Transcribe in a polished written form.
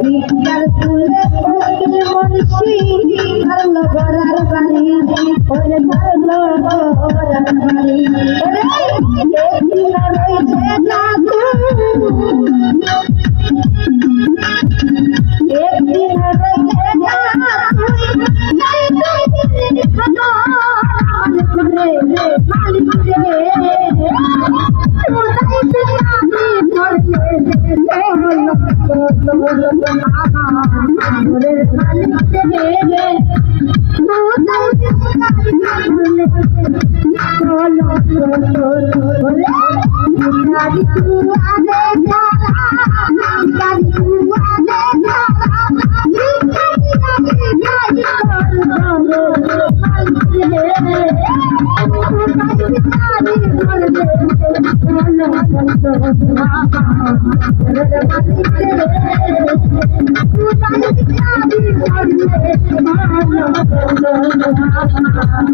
ভিক্ষার তুলে ফকির মুন্সি মারলো গড়ার বাড়ি ওরে মারলো গড়ার বাড়ি ওরে একদিন রইতে জাদু একদিন রইতে জাদু নাই নাই দিন খানো মালিক রে মালিক রে